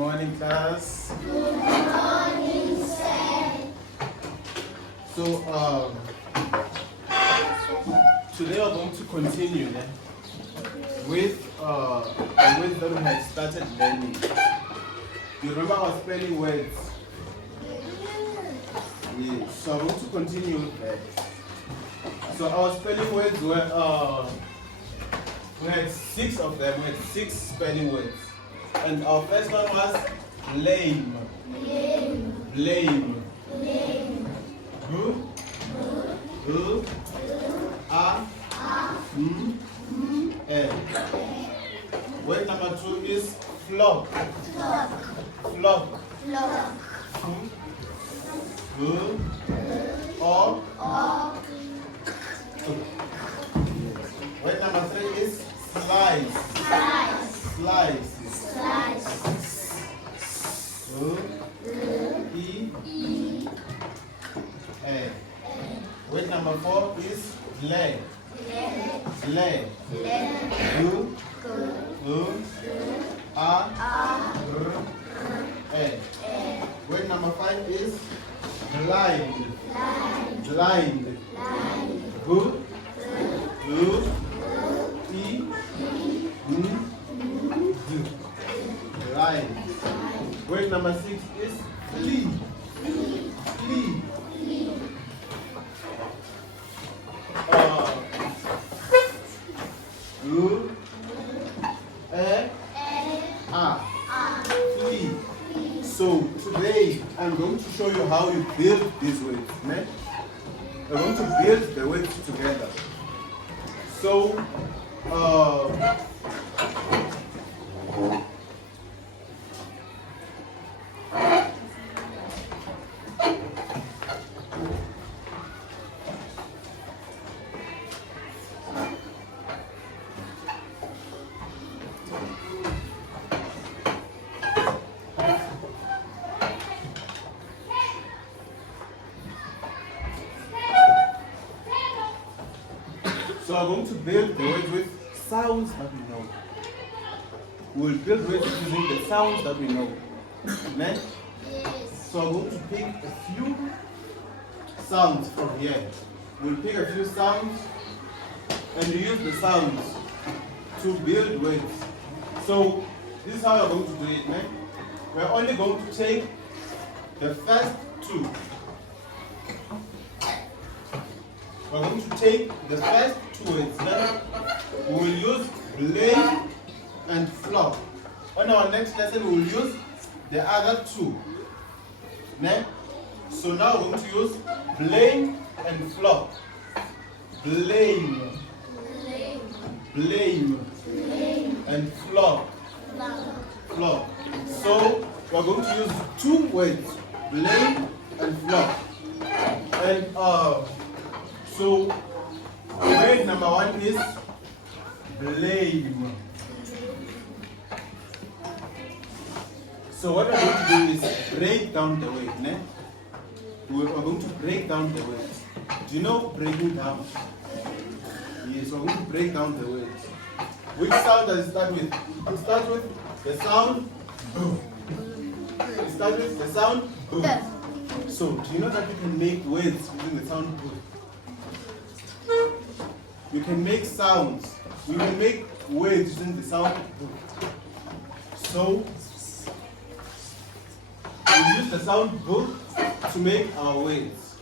morning, class. Good morning, sir. So, today we're going to continue with the words that we had started learning. You remember our spelling words? Yes. So I'm going to continue with that. So our spelling words were we had 6 of them. We had 6 spelling words. And our first one was blame. Blame. Who? Word number 2 is flock. Flock. Word number 3 is slice. Slice. Word number 4 is leg. Leg. Word number 5 is blind. Blind. Blind. Word number 6 is flee. Flee. Flee. So today I'm going to show you how you build these words. We're going to build the words together. So I'm going to build the words with sounds that we know. We'll build words using the sounds that we know. Next. So I'm going to pick a few sounds from here. We'll pick a few sounds and use the sounds to build words. So this is how we're going to do it. We're only going to take the first 2. We're going to take the first 2 words. Then we will use blame and flock. On our next lesson, we will use the other 2. So now we're going to use blame and flock. Blame. And flock. Flock. So we're going to use 2 words, blame and flock. And so word number 1 is blame. So what we're going to do is break down the word. We're going to break down the words. Do you know breaking down? Yes, we're going to break down the words. Which sound does it start with? It starts with the sound boom. It starts with the sound boom. So do you know that you can make words using the sound boom? You can make sounds. You can make words using the sound boom. So we use the sound book to make our words.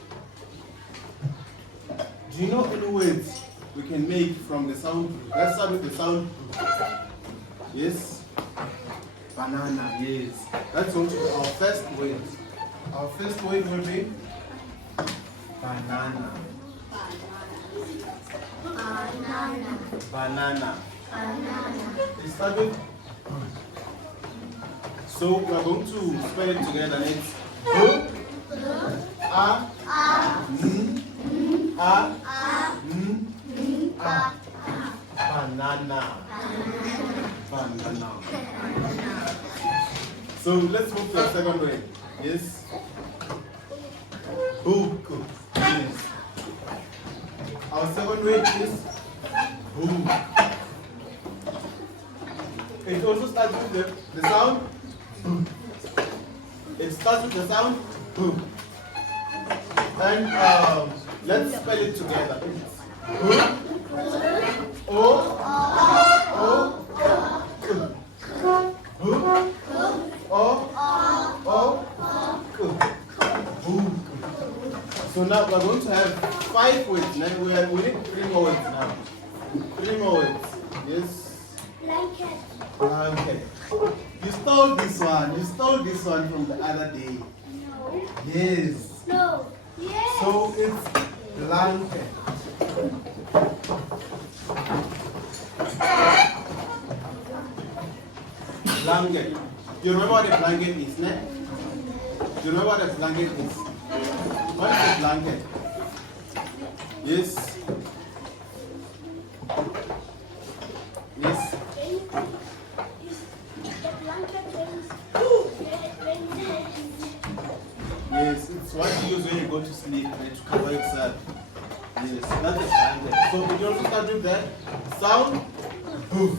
Do you know any words we can make from the sound book? Let's start with the sound book. Yes? Banana, yes. That's going to be our first word. Our first word will be banana. Banana. It's started. So we are going to spell it together. It's banana. Banana. So let's move to the second word. Yes. Book. Yes. Our second word is book. It also starts with the sound It starts with the sound B. And let's spell it together. B, O, K. B, O, K. Book. So now we're going to have 5 words. Now we need 3 more words now. 3 more words. Yes. Blanket. Blanket. You stole this one. You stole this one from the other day. No. Yes. No. Yes. So it's blanket. Blanket. You remember what a blanket is, ne? You remember what a blanket is? What is a blanket? Yes. Yes. The blanket is. Yes, it's what you use when you go to sleep and to cover yourself. Yes, that's a blanket. So you also start with that sound. Boom.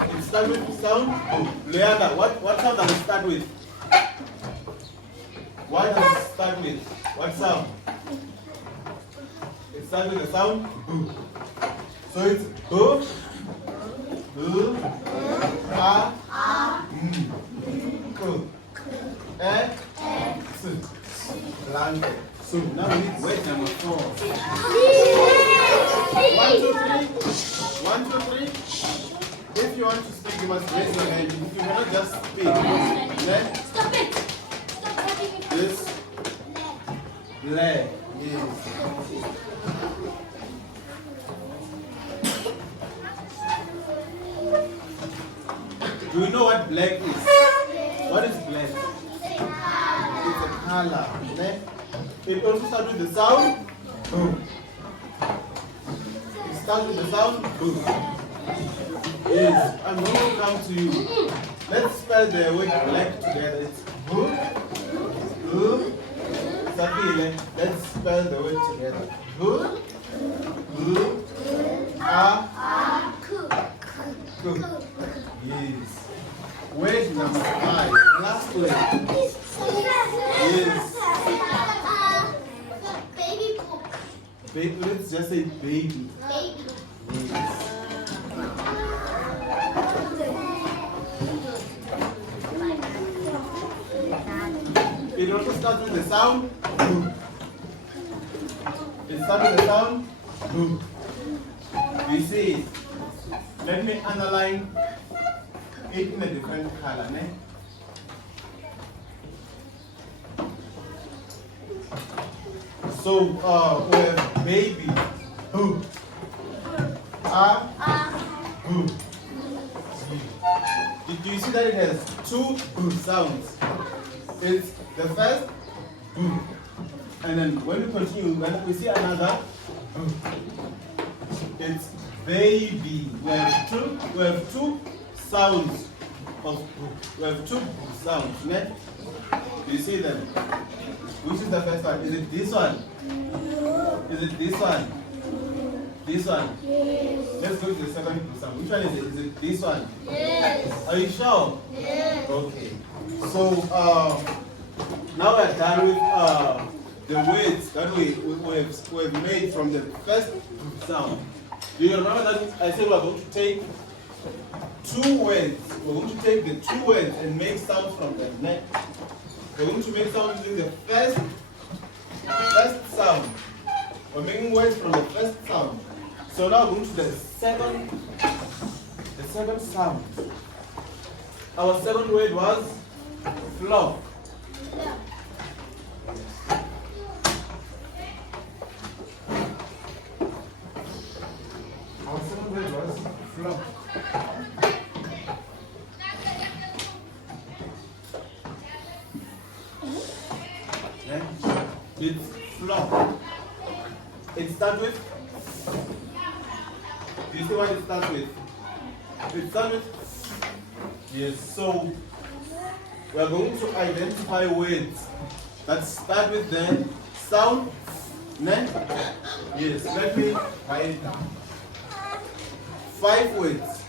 It starts with sound. Boom. Leander, what sound does it start with? What does it start with? What sound? It starts with the sound. Boom. So it's boom. Boom. Cool. Blanket. So now we need word number 4. 1, 2, 3. 1, 2, 3. If you want to speak, you must raise your hand. If you cannot just speak, then Stop it. Stop having it. this leg. Yes. Do you know what black is? What is black? It's a color. Ne? It also starts with the sound boom. It starts with the sound boom. Yes, I'm going to come to you. Let's spell the word black together. It's boom, boom. Let's spell the word together. Boom, boom, good. Yes. Word number 5. Last word. Yes. Baby book. Baby, let's just say baby. Baby. Yes. It also starts with the sound boom. It starts with the sound boom. You see it. Let me underline it in a different color. Ne? So we have baby boo. Boo. Did you see that it has 2 boo sounds? It's the first boo. And then when we continue, when we see another boo. It's baby. We have two sounds of boo. We have 2 boo sounds. Ne? Do you see them? Which is the first one? Is it this one? Is it this one? This one? Yes. Let's go to the second boo sound. Which one is it? Is it this one? Yes. Are you sure? Yes. Okay. So now we're done with the words that we've made from the first sound. Do you remember that I said we're going to take 2 words? We're going to take the 2 words and make sounds from them. Next, we're going to make sounds using the first sound. We're making words from the first sound. So now we're going to the second sound. Our second word was flock. Our second word was flock. Then it's flock. It starts with. Do you see what it starts with? It starts with. Yes, so we are going to identify words that start with the sound. Ne? Yes, let me write it down. 5 words.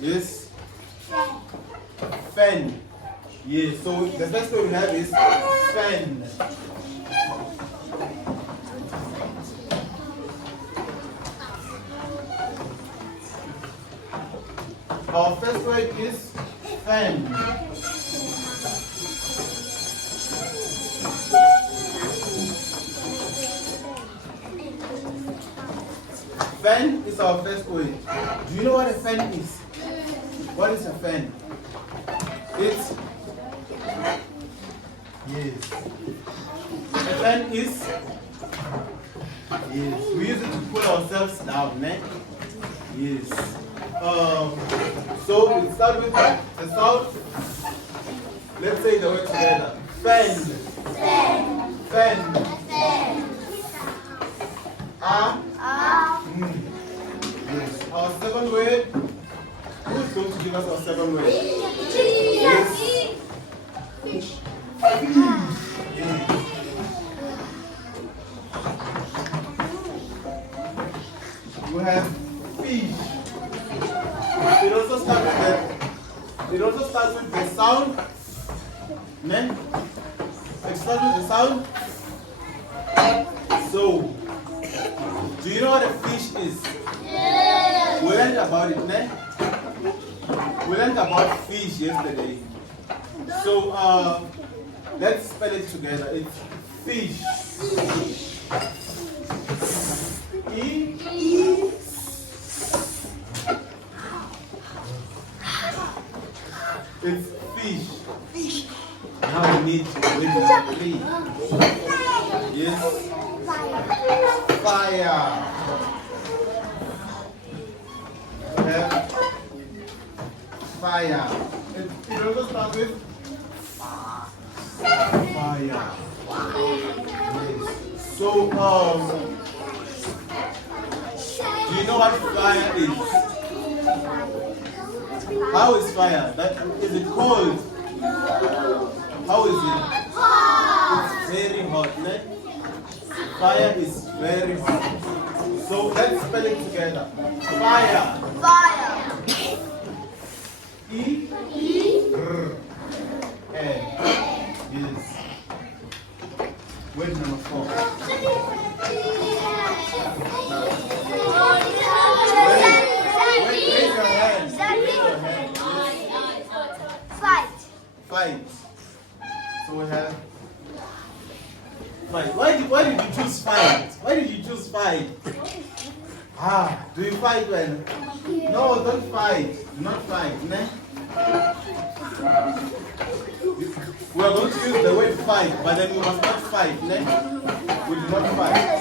Yes. Fan. Yes, so the first word we have is fan. Our first word is fan. Fan is our first word. Do you know what a fan is? What is a fan? It's yes. A fan is yes. We use it to pull ourselves down, ne? Yes. So we start with the sound. Let's say the word together. Fan. Fan. Yes. Our second word. Who is going to give us our second word? Yes. Fish. We have fish. It also starts with the sound. Ne? It starts with the sound. So, do you know what a fish is? Yes. We learned about it, ne? We learned about fish yesterday. So, let's spell it together. It's fish. E. It's fish. Now we need to wait for 3. Yes. Fire. We have fire. It also starts with fire. Yes. So, do you know what fire is? How is fire? Is it cold? How is it? It's very hot, ne? Fire is very hot. So let's spell it together. Fire. E. R. N. Yes. Word number 4. Raise your hand. Fight. So we have fight. Why did you choose fight? Why did you choose fight? Do you fight when? No, don't fight. Do not fight. Ne? We are going to use the word fight, but then we must not fight. Ne? We do not fight.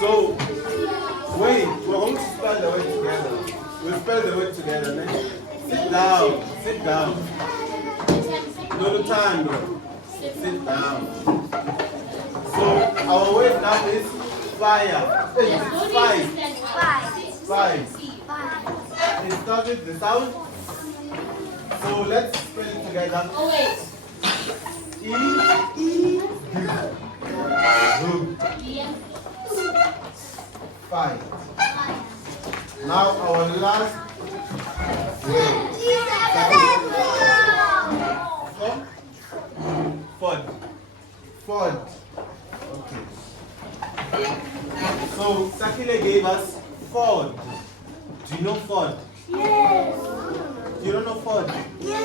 So, wait, we are going to spell the word together. We'll spell the word together. Ne? Sit down. Sit down. No time. Sit down. So our word now is fire. It's fight. Fight. It starts with the sound. So let's spell it together. Oh wait. E. Fight. Now our last word. Ford. Okay. So Sakile gave us Ford. Do you know Ford? Yes. You don't know Ford? Yes.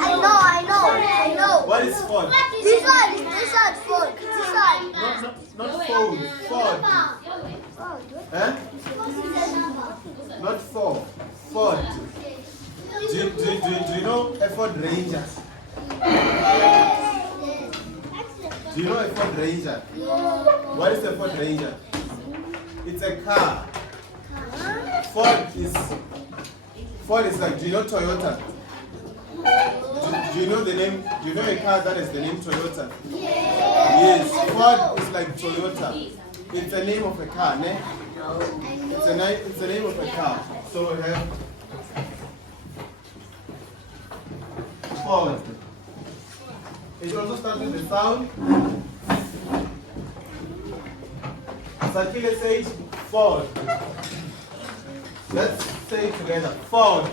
I know. What is Ford? This one, Ford. This one. Not Ford. Ford. Eh? Not Ford. Ford. Do you know a Ford Ranger? Do you know a Ford Ranger? What is a Ford Ranger? It's a car. Ford is like, do you know Toyota? Do you know the name? Do you know a car that is the name Toyota? Yes. Ford is like Toyota. It's the name of a car, ne? It's the name of a car. So we have Ford. It also starts with the sound. Sakile says Ford. Let's say it together. Ford.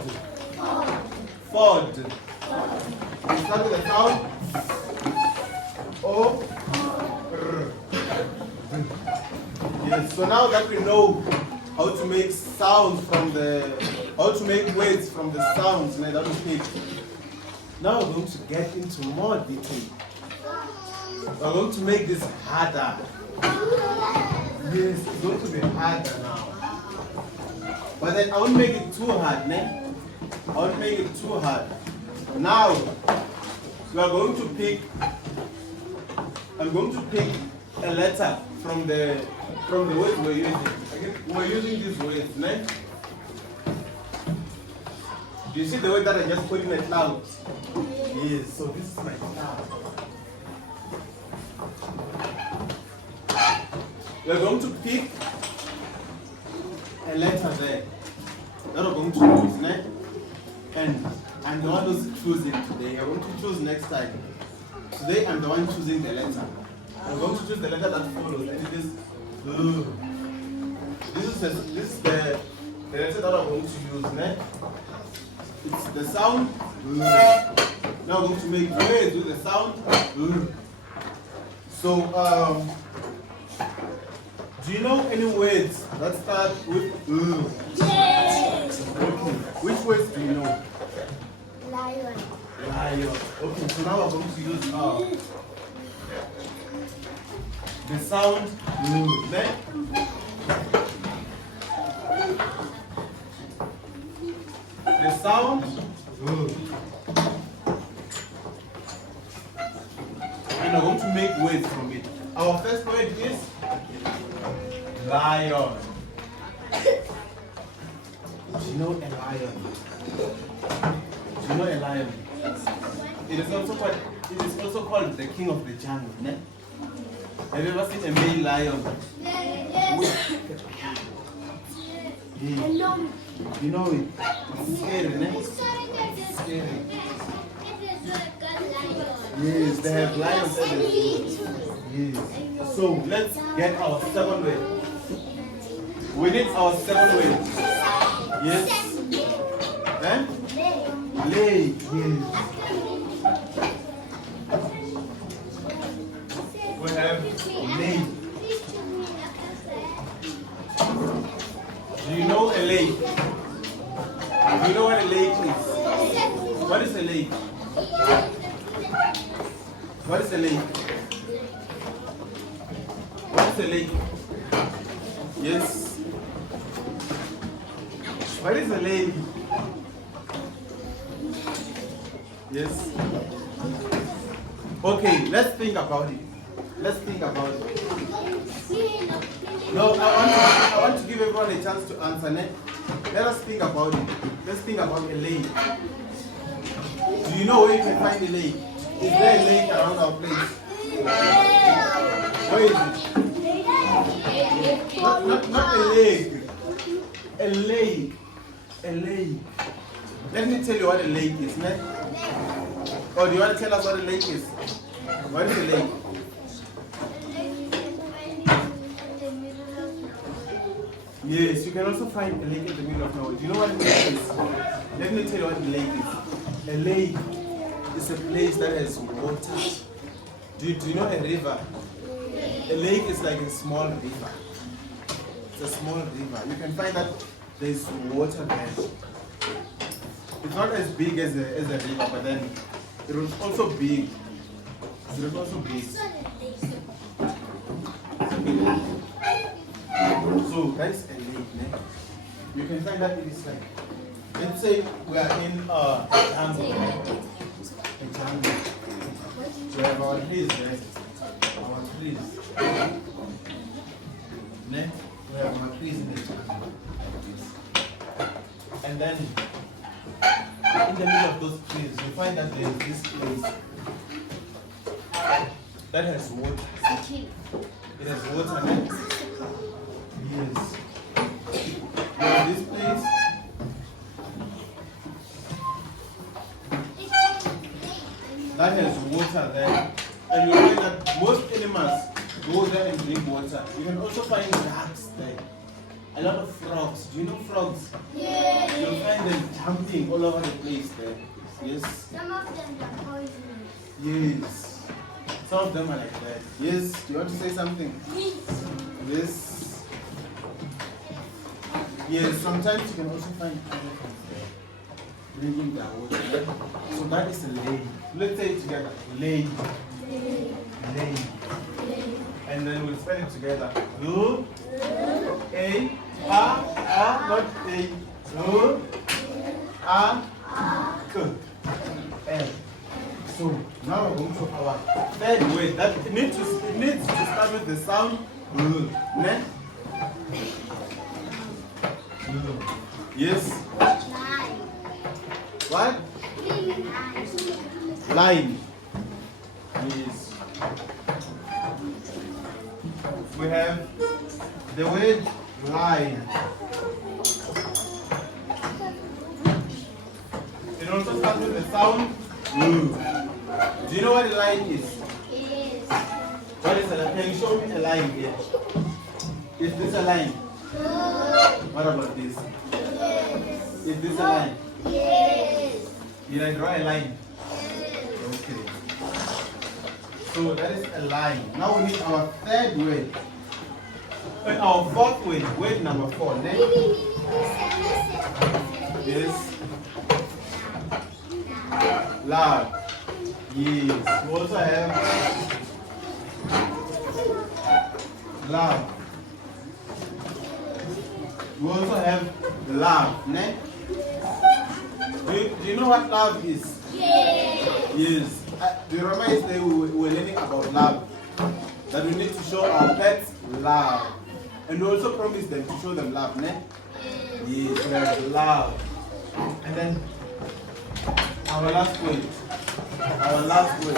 Ford. We start with the sound O. R. Yes. So now that we know how to make sounds from how to make words from the sounds that we pick, now we're going to get into more detail. We're going to make this harder. Yes, it's going to be harder now. But then I won't make it too hard, ne? I won't make it too hard. Now, we are going to pick, I'm going to pick a letter from the words we're using. Okay? We're using these words, ne? Do you see the word that I just put in a cloud? Yes, so this is my cloud. We're going to pick a letter there that we're going to use, ne? And I'm the one who's choosing today. I'm going to choose next time. Today I'm the one choosing the letter. I'm going to choose the letter that follows, and it is This is the letter that I'm going to use, ne? It's the sound. Now I'm going to make words with the sound. So do you know any words that start with Yes. Okay. Which words do you know? Lion. Lion. Okay, so now I'm going to use the sound ne? The sound and I'm going to make words from it. Our first word is lion. Do you know a lion? Do you know a lion? It is also called the king of the jungle. Ne? Have you ever seen a male lion? Yes. Yeah. You know it. It's scary, ne? It's scary. Yes, they have lions everywhere. Yes. So let's get our second word. We need our second word. Yes. Eh? Lay. Yes. We have lay. Do you know a lake? Do you know what a lake is? What is a lake? What is a lake? What is a lake? Yes. What is a lake? Yes. Okay, let's think about it. Let's think about it. No, I want to give everyone a chance to answer. Let us think about it. Let's think about a lake. Do you know where you can find a lake? Is there a lake around our place? Where is it? Not a lake. A lake. A lake. Let me tell you what a lake is, ne? Or do you want to tell us what a lake is? What is a lake? Yes, you can also find a lake in the middle of nowhere. Do you know what a lake is? Let me tell you what a lake is. A lake is a place that has water. Do you know a river? A lake is like a small river. It's a small river. You can find that there's water there. It's not as big as a river, but then it was also big. It was also big. So that's a lake, ne? You can find that it is like, let's say we are in a jungle. A jungle. We have our trees there. Our trees. Ne? We have our trees in the jungle. And then in the middle of those trees, you find that there is this place that has water. It has water, ne? Yes. In this place, that has water there, and you find that most animals go there and drink water. You can also find ducks there. A lot of frogs. Do you know frogs? Yes. You'll find them jumping all over the place there. Yes. Some of them are poisonous. Yes. Some of them are like that. Yes. Do you want to say something? Yes. Yes. Sometimes you can also find elephants there drinking their water. Right? So that is a lake. Let's say it together. Lake. Lake. And then we'll spell it together. L A not A. L A K L. So now we're going to our third word. That it needs to start with the sound L. Ne? L. Yes. Line. What? Line. Line. Yes. We have the word line. It also starts with the sound U. Do you know what a line is? Yes. What is a line? Can you show me a line here? Is this a line? What about this? Yes. Is this a line? Yes. Did I draw a line? Okay. So that is a line. Now we need our third word. Our fourth word, word number 4. Next. Yes. Love. Yes. We also have love. We also have love. Ne? Do you know what love is? Yes. Do you remember yesterday we were learning about love? That we need to show our pets love. And we also promise them to show them love. Ne? Yes, we have love. And then our last word. Our last word.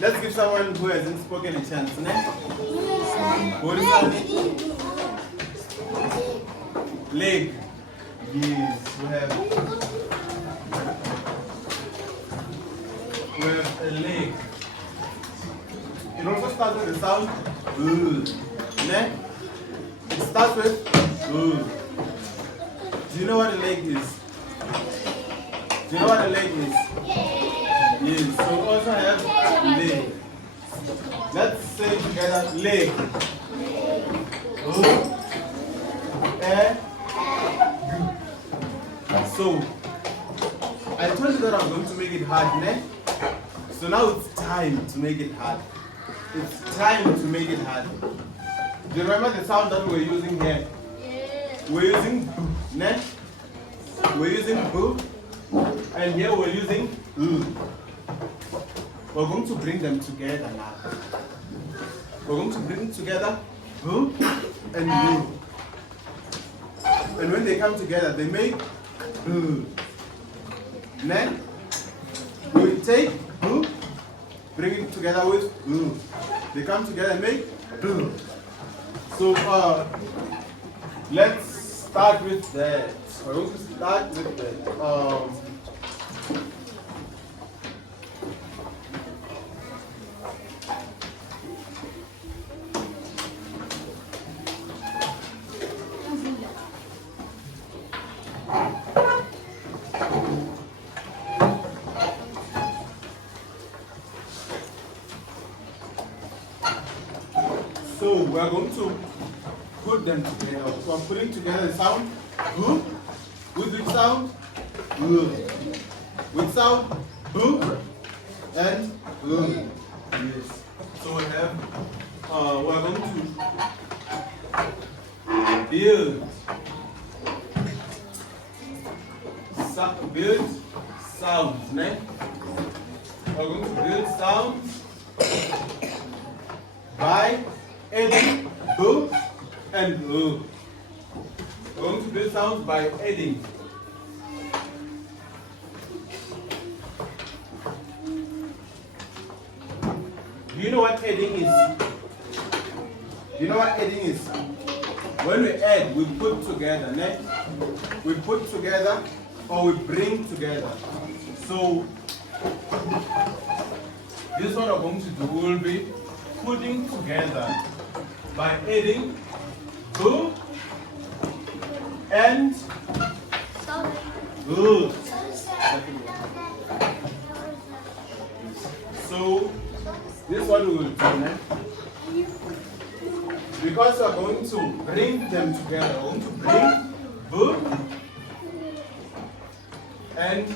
Let's give someone who hasn't spoken a chance. Ne? What is that? Leg. Yes, we have a leg. It also starts with the sound ne? It starts with Do you know what a leg is? Do you know what a leg is? Yes. So we also have leg. Let's say it together. Leg. So I told you that I'm going to make it hard, ne? So now it's time to make it hard. It's time to make it hard. Do you remember the sound that we're using here? We're using B, ne? We're using B, and here we're using L. We're going to bring them together now. We're going to bring together B and L. And when they come together, they make B. Ne? We take B, bring it together with B. They come together and make B. So let's start with that. We're going to start with that. So we're going to put them together. So I'm putting together the sound B. With which sound? B. With sound B and B. Yes. So we have we're going to build sounds, ne? We're going to build sounds by adding B and B. We're going to build sounds by adding. Do you know what adding is? Do you know what adding is? When we add, we put together, ne? We put together or we bring together. So this is what we're going to do. We will be putting together by adding B and Good. So, this is what we will do now. Because we are going to bring them together. We're going to bring B and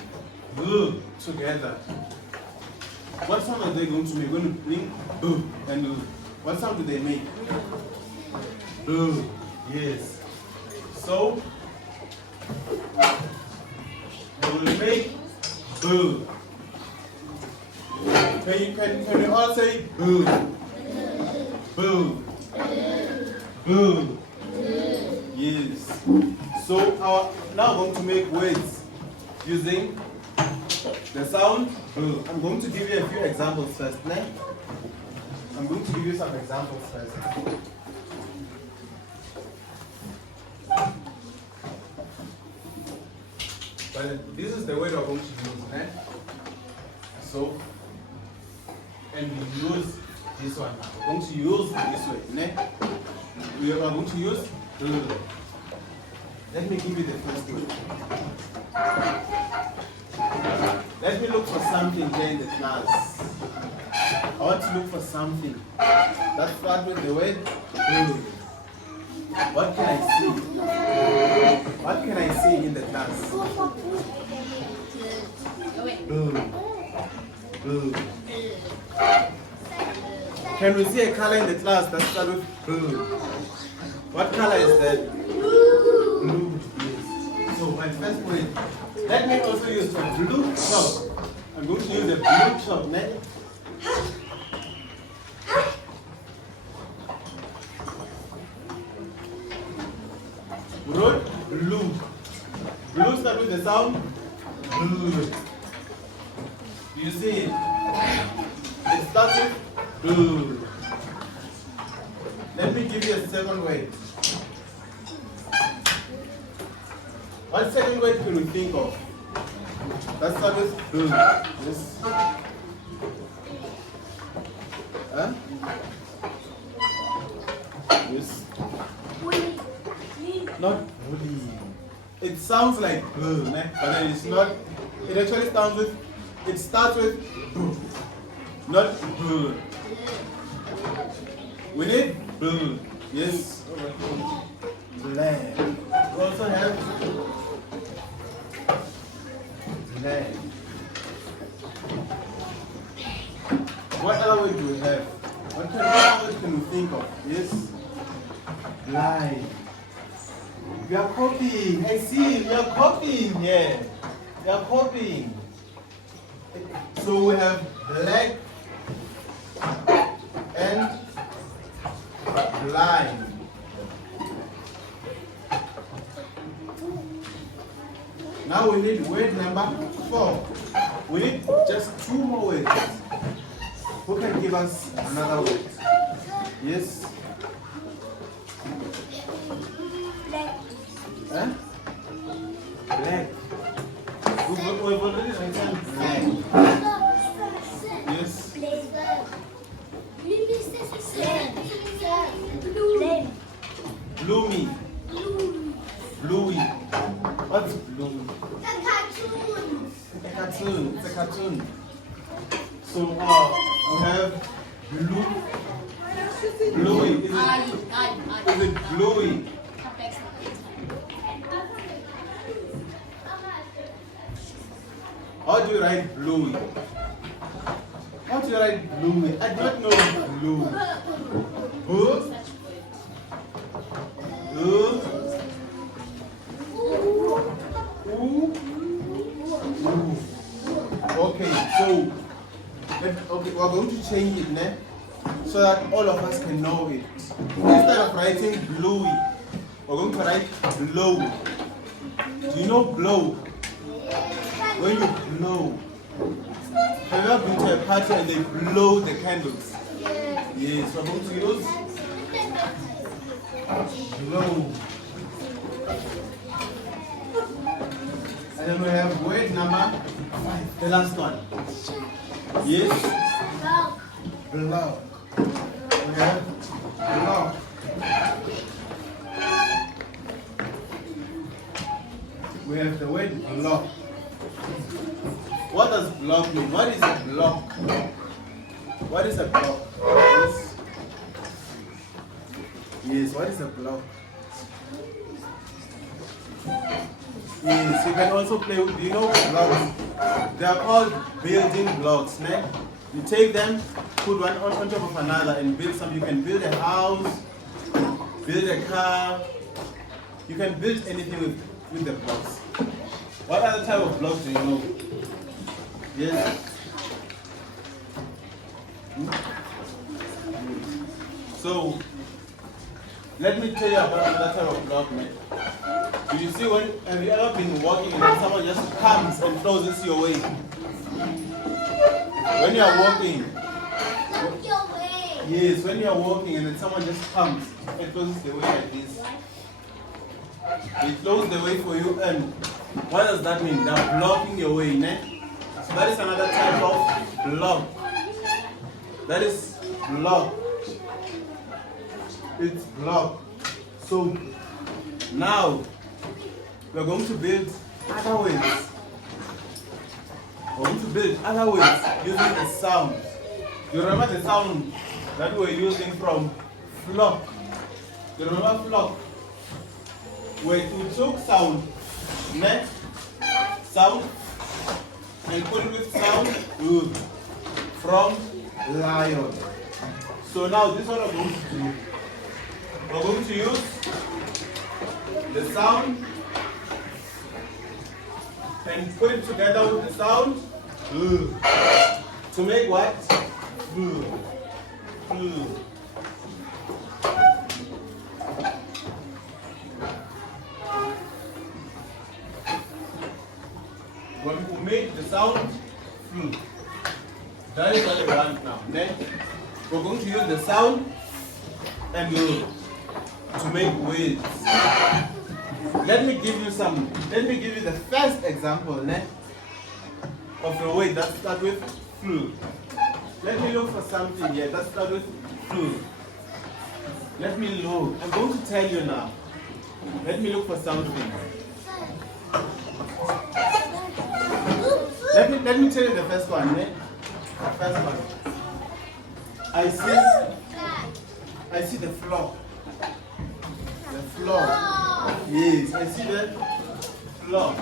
G together. What sound are they going to make? We're going to bring B and G. What sound do they make? B. Yes. So, we will make B. Can you all say B? B. B. Yes. So now I'm going to make words using the sound B. I'm going to give you a few examples first. Né? I'm going to give you some examples first. But this is the word we're going to use. Né? So, and we use this one now. We're going to use this way. Né? We are going to use Let me give you the first word. Let me look for something here in the class. I want to look for something. That starts with the word What can I see? What can I see in the class? Can we see a color in the class that starts with blue? What color is that? Blue. Yes. So my first point. Let me also use a blue chalk. I'm going to use a blue chalk. Next. Wrote blue. Blue starts with the sound blue. Do you see it? It starts with blue. Let me give you a second word. What second word can we think of? That starts with blue. Yes. Huh? Yes. Not woolly. It sounds like blue, but then it's not. It actually starts with blue, not blue. We need blue. Yes. Black. We also have black. What other word do we have? What other word can we think of? Yes. Blind. We are copying. I see. We are copying. Yeah. We are copying. So we have black and blind. Now we need word number 4. We need just 2 more words. Who can give us another word? Yes? Huh? Black. We've already written black. Yes. Bloomy. Bluey. What's bloomy? A cartoon. It's a cartoon. So we have blue. Bluey. Is it bluey? How do you write bluey? How do you write bluey? I don't know blue. Who? Okay, so we're going to change it now so that all of us can know it. Instead of writing bluey, we're going to write blow. Do you know blow? When you blow. Have you ever been to a party and they blow the candles? Yes, we're going to use blow. And then we have word number 5, the last one. Yes? Block. We have block. we have the word block. What does block mean? What is a block? What is a block? Yes, what is a block? Yes, you can also play with, you know, blocks. They are called building blocks. Ne? You take them, put one on top of another and build some. You can build a house, build a car. You can build anything with the blocks. What other type of blocks do you know? Yes? So, let me tell you about another type of block, man. Do you see have you ever been walking and then someone just comes and closes your way? When you are walking, Look your way. yes, when you are walking and then someone just comes and closes the way like this. They close the way for you, and what does that mean? They're blocking your way, ne? So that is another type of block. That is block. It's block. So now we're going to build other ways. We're going to build other ways using the sound. You remember the sound that we were using from flock? You remember flock? Where we took sound, next sound, and put it with sound from lion. So now this is what we're going to do. We're going to use the sound and put it together with the sound to make what? When we make the sound, that is what we want now. Then we're going to use the sound and to make words. Let me give you the first example of a word that starts with flu. Let me look for something here that starts with flu. Let me look. I'm going to tell you now. Let me look for something. Let me tell you the first one. The first one. I see the floor. The floor. Yes, I see the floor.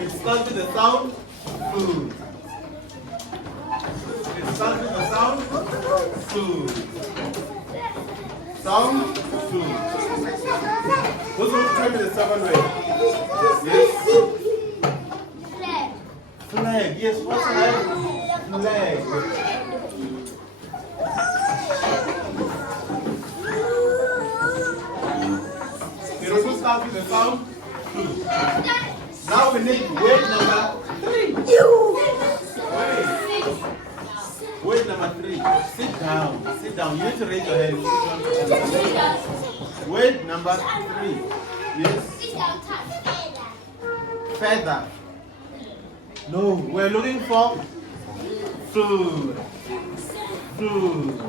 It starts with the sound food. It starts with the sound food. Sound food. Who's going to tell me the second way? Yes? Flag. Yes, what's flag? Flag. It also starts with the sound two. Now we need word number 3. Word number 3. Sit down. Sit down. You need to raise your hand. Word number 3. Yes. Feather. No, we're looking for food. Food.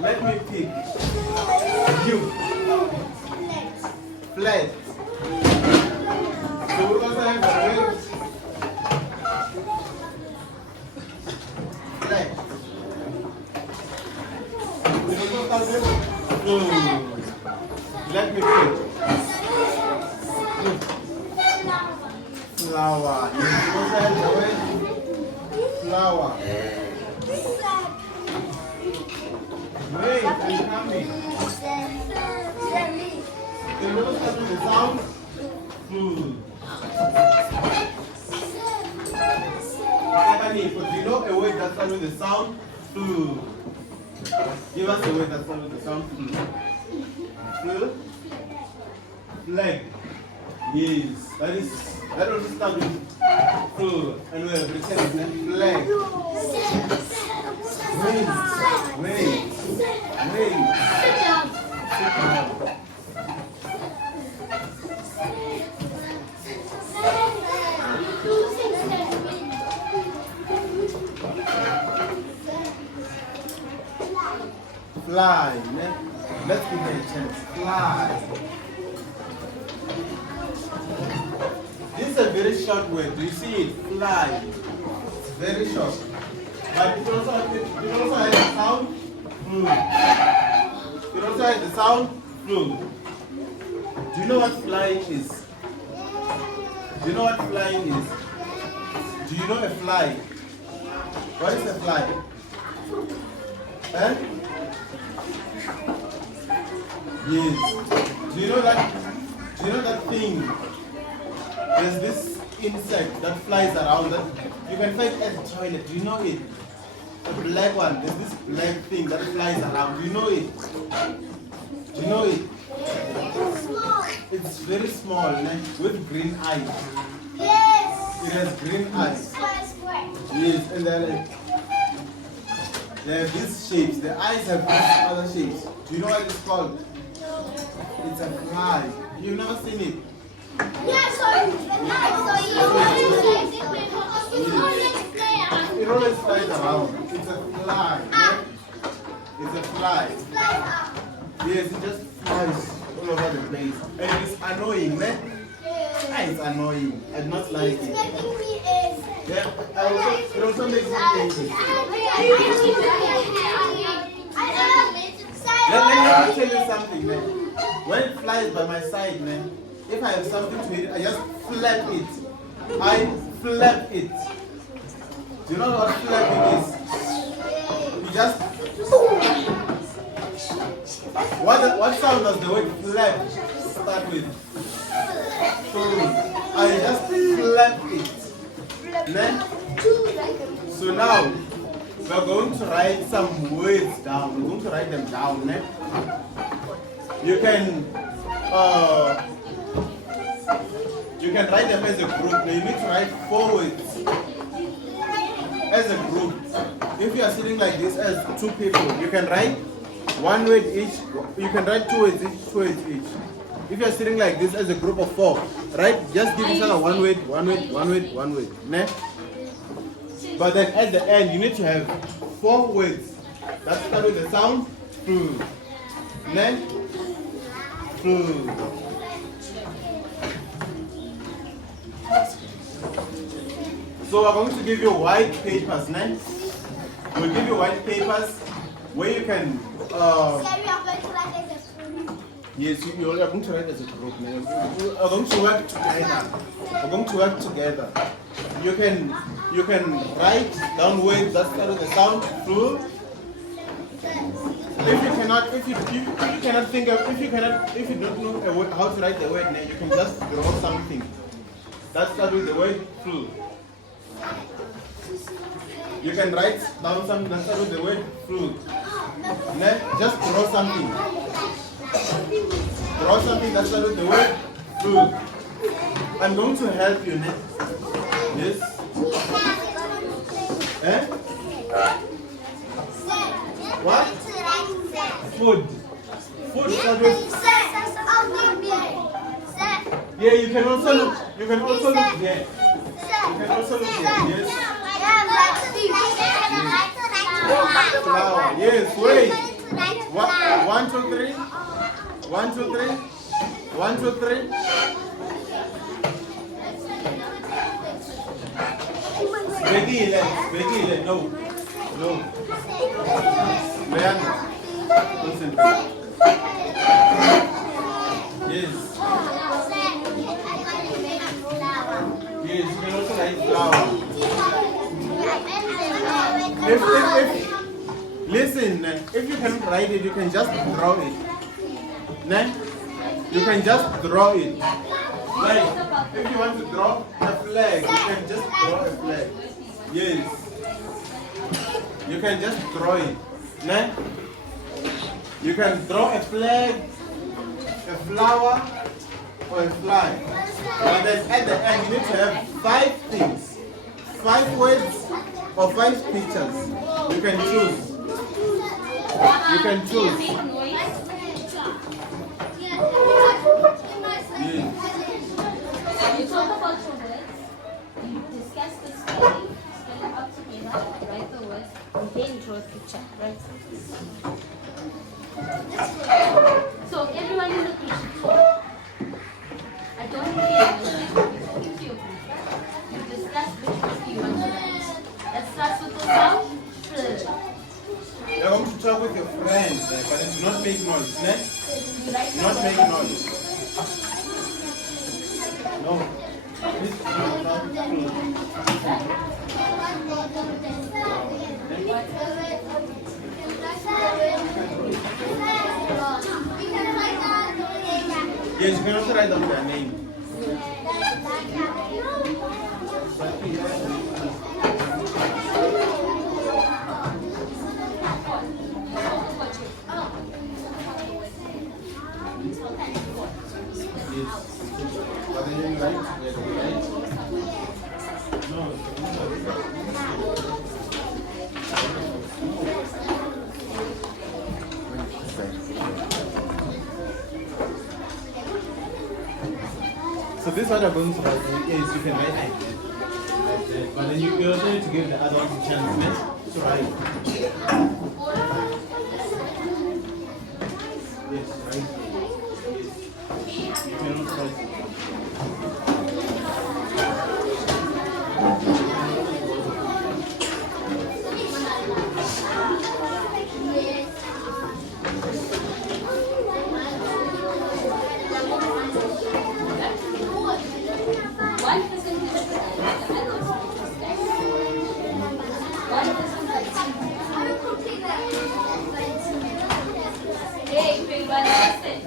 Let me pick. You. Flat. So we also have the word flat. We also start with food. Let me pick. Flower. You also have the word flower. Wait, I'm coming. The road starts with the sound food. Stephanie, do you know a word that starts with the sound food? Give us a word that starts with the sound food. Food? Flag. Yes, that also starts with food. And we have written flag. Wait. Sit down. Fly. Let's give it a chance. Fly. This is a very short word. Do you see it? Fly. It's very short. But it also has the sound. It also has the sound. Do you know what flying is? Do you know what flying is? Do you know a fly? What is a fly? Eh? Yes. Do you know that thing? There's this insect that flies around that you can find at the toilet. Do you know it? The black one. There's this black thing that flies around. Do you know it? Do you know it? It's very small, with green eyes. Yes. It has green eyes. Yes, and then they have these shapes. The eyes have these other shapes. Do you know what it's called? It's a fly. You've never seen it. Yes, It always flies around. It's a fly. It's a fly. Yes, it just flies all over the place. And it's annoying, man. It's annoying. I do not like it. Yeah, it also makes me angry. Let me tell you something, man. When it flies by my side, man, if I have something to eat, I just flap it. I flap it. Do you know what flapping is? You just... What sound does the word flap start with? I just flap it. So now, we're going to write some words down. We're going to write them down. You can write them as a group. Now you need to write 4 words as a group. If you are sitting like this as 2 people, you can write 1 word each. You can write 2 words each, 2 words each. If you are sitting like this as a group of 4, right? Just give each other 1 word, 1 word, 1 word, 1 word. But then at the end, you need to have 4 words that start with the sound flu. So we're going to give you white papers, We'll give you white papers where you can. Yes, you are going to write as a group, We're going to work together. We're going to work together. You can write down words that start with the sound flu. If you don't know how to write the word, you can just draw something that starts with the word flu. You can write down something that starts with the word flu. Just draw something. Draw something that starts with the word flu. I'm going to help you, Yes. What? Food. Food starts with. Yeah, you can also look. You can also look there. You can also look there. Yes. Flower. Yes. Wait. 1, 2, 3. 1, 2, 3. 1, 2, 3. Begile. No. Leandro. Concentrate. Yes. Yes, you can also write flower. Listen, if you cannot write it, you can just draw it. You can just draw it. Like, if you want to draw a flag, you can just draw a flag. Yes. You can just draw it. You can draw a flag, a flower, or a fly. And then at the end, you need to have 5 things. 5 words or 5 pictures. You can choose. You can choose. Yes. You talk about your words, you discuss the spelling, spell it out together, write the words, and then draw a picture, right? Yes, you can also write down their name. What did you write? Yes, you write. So this what I'm going to write is you can write like that. But then you also need to give the other one a chance to write. Yes, right. Yes. You can also write. One person can discuss, the others will discuss. One person writes. Hey, everyone, listen.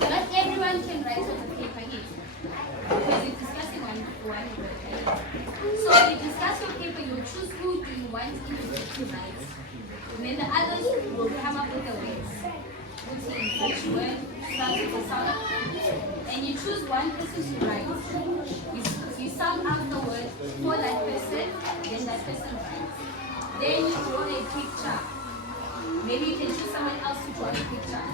Not everyone can write on the paper here. Because you're discussing one word. So you discuss your paper, you choose who do you want individually to write. And then the others will come up with the words. Each word starts with a sound. And you choose one person to write. You sound out the word for that person, then that person writes. Then you draw a picture. Maybe you can choose someone else to draw a picture.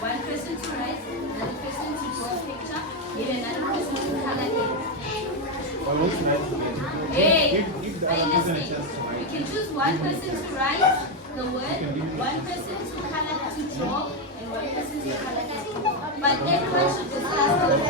One person to write, another person to draw a picture, then another person to color it. Or what's write again? Hey, Give the are you other person a listening? chance to You write. can choose one person to write the word, one person to color to draw, and one person to color it. But everyone should discuss the word.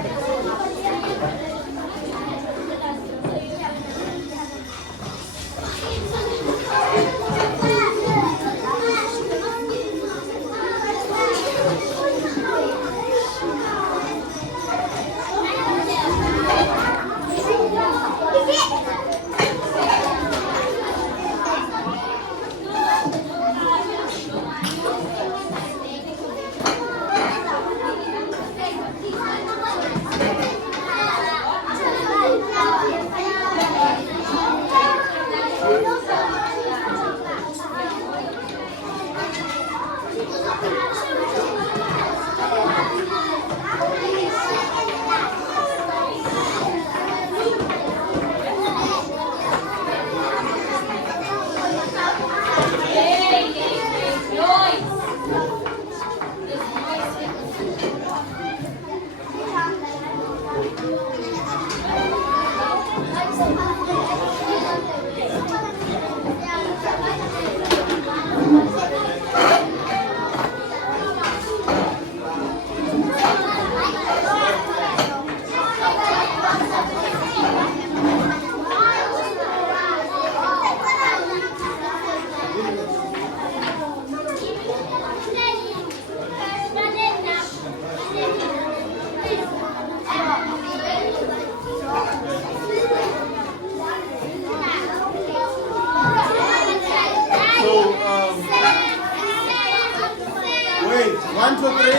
Wait, 1, 2, 3.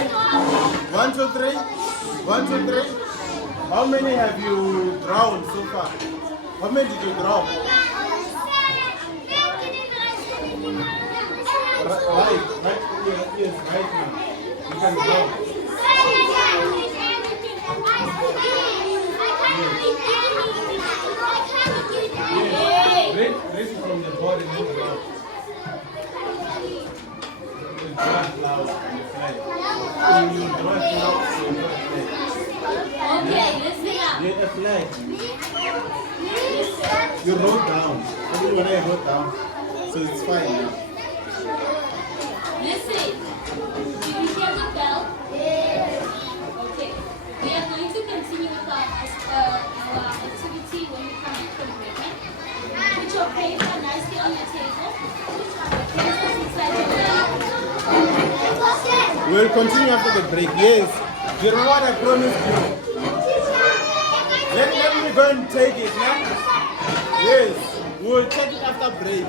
1, 2, 3. 1, 2, 3. How many have you drawn so far? How many did you draw? Right, yes, right now. You can draw. Yes. Read from the board and move it out. Draw clouds on the flag. When you draw clouds, you draw a flag. Okay, listen up. Get a flag. You wrote down. Everyone I wrote down. So it's fine now. Listen. Did you hear the bell? Okay. We are going to continue with our activity when we come back from break. Put your paper nicely on the table. Pencils inside your bag. We'll continue after the break. Yes. You know what I promised you? me go and take it, man. Yes, we'll take it after break.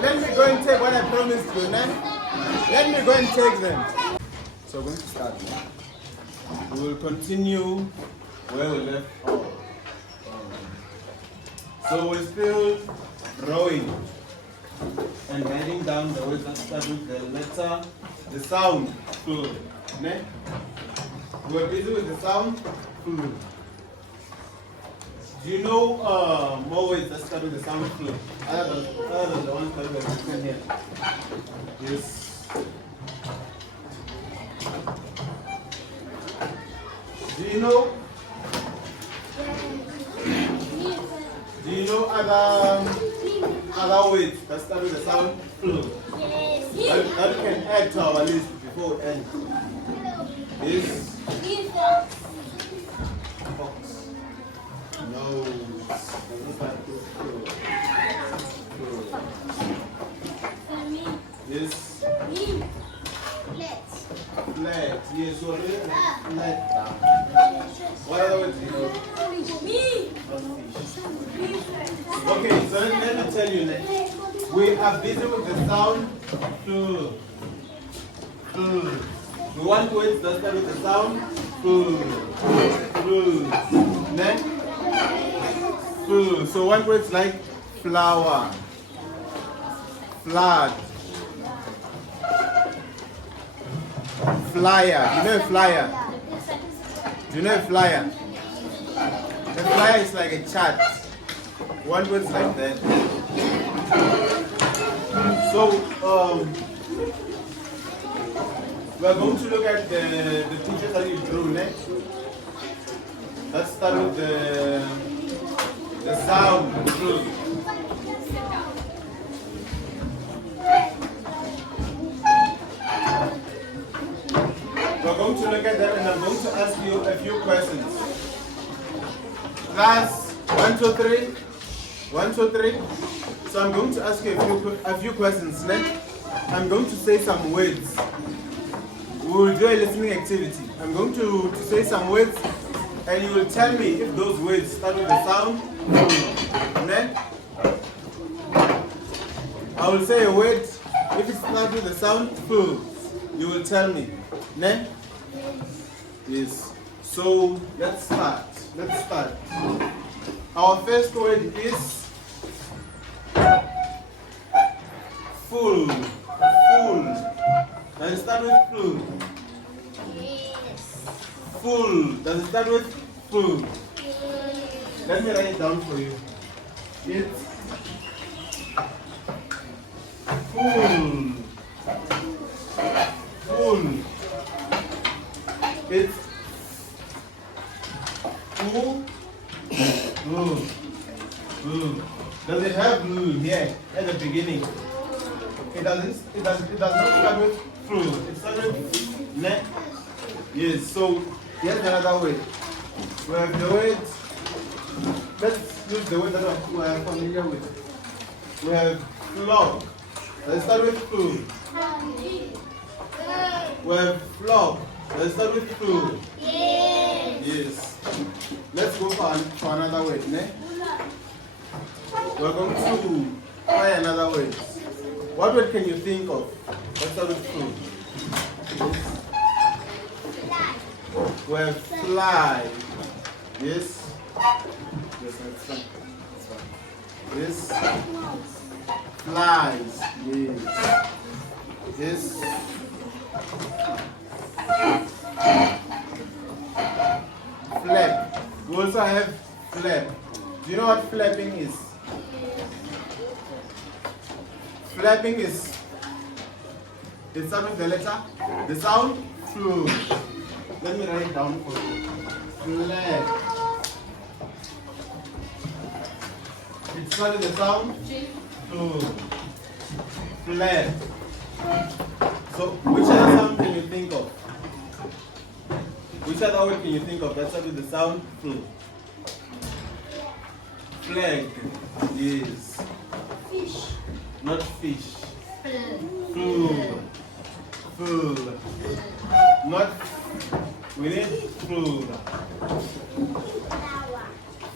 Let me go and take what I promised you, man. Let me go and take them. So we're going to start now. We will continue where we left off. So we're still drawing and writing down the words that start with the letter, the sound, flu. Ne? We're busy with the sound, flu. Do you know more words that start with the sound flu? Other than the ones that we're written here. Yes. Do you know? Do you know other words that start with the sound flu? That you can add to our list before we end. Yes. Fox. Nose. Doesn't start with flu. Yes. Flat. Yes. So flat down. What other words do you know? Okay, so let me tell you next. We are busy with the sound flu. We want words that start with the sound flu. Next. Flu. So one word's like flower, flood, flyer. You know a flyer? Do you know a flyer? A flyer is like a chart. One word's like that. So we're going to look at the pictures that you drew next. Let's start with the sound flu. We're going to look at that and I'm going to ask you a few questions. Class 1, 2, 3. 1, 2, 3. So I'm going to ask you a few questions. Next, I'm going to say some words. We will do a listening activity. I'm going to say some words and you will tell me if those words start with the sound. Then I will say a word. If it starts with the sound, you will tell me. Ne? Yes. So let's start. Our first word is full. Does it start with full? Yes. Full. Does it start with full? Yes. Let me write it down for you. It's full. It's full. Does it have here at the beginning? It does not start with full. It starts with ne. Yes, so here's another word. We have the word. Let's use the word that we are familiar with. We have flock. Let's start with food. We have flock. Let's start with food. Yes. Let's go for another word. Ne? We're going to try another word. What word can you think of? Let's start with food. We have fly. Yes. Yes, that's fine. Yes. Flies. Yes. Yes. Flap. We also have flap. Do you know what flapping is? Flapping is, it starts with the letter, the sound, flu. Let me write it down for you. Flap. It starts with the sound, flu. Flap. So, which other sound can you think of? Which other word can you think of that starts with the sound, flu? Flag. Yes. Fish. Not fish. Food. Food. Not. We need food.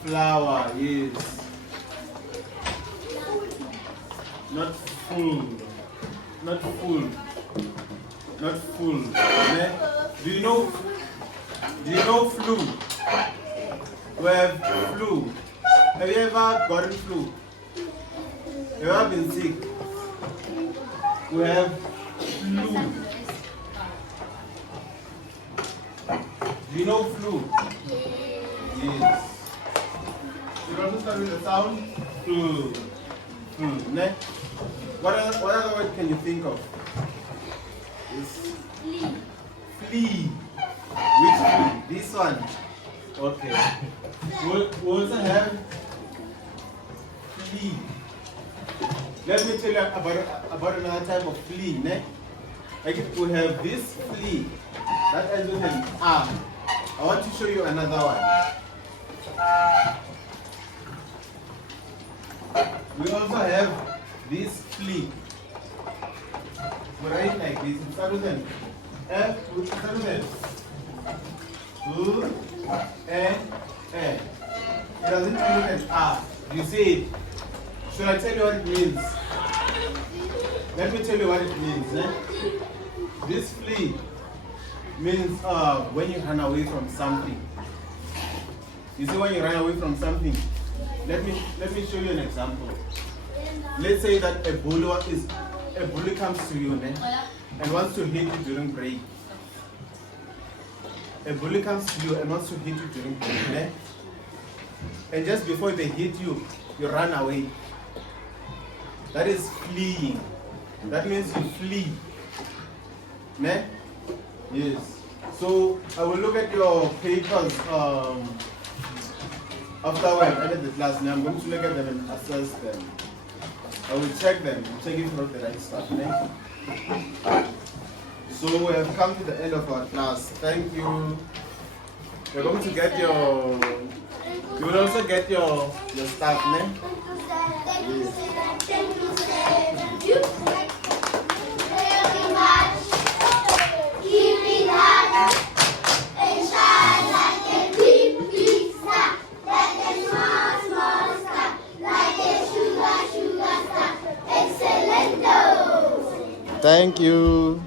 Flower, yes. Not full. Not full. Not full. Ne? Do you know flu? We have flu. Have you ever gotten flu? Have you ever been sick? We have flu. Do you know flu? Yes. You also start with the sound flu. Ne? What other word can you think of? Yes. Flea. Flea. Which flea? This one. Okay. We also have flea. Let me tell you about another type of flea. Ne? Like we have this flea that ends with an R. I want to show you another one. We also have this flea. We write like this. It starts with an F. It starts with an U, N, N. It doesn't end with an R. You see it? Should I tell you what it means? Let me tell you what it means. Eh? This flea means when you run away from something. You see, when you run away from something, let me show you an example. Let's say that a bully comes to you and wants to hit you during break. A bully comes to you and wants to hit you during break. And just before they hit you, you run away. That is fleeing. That means you flee. Ne? Yes. So I will look at your papers after I ended the class. Now I'm going to look at them and assess them. I will check them, check if you wrote the right stuff. Ne? So we have come to the end of our class. Thank you. You're going to get your. You will also get your stuff. Ne? Yes. Thank you.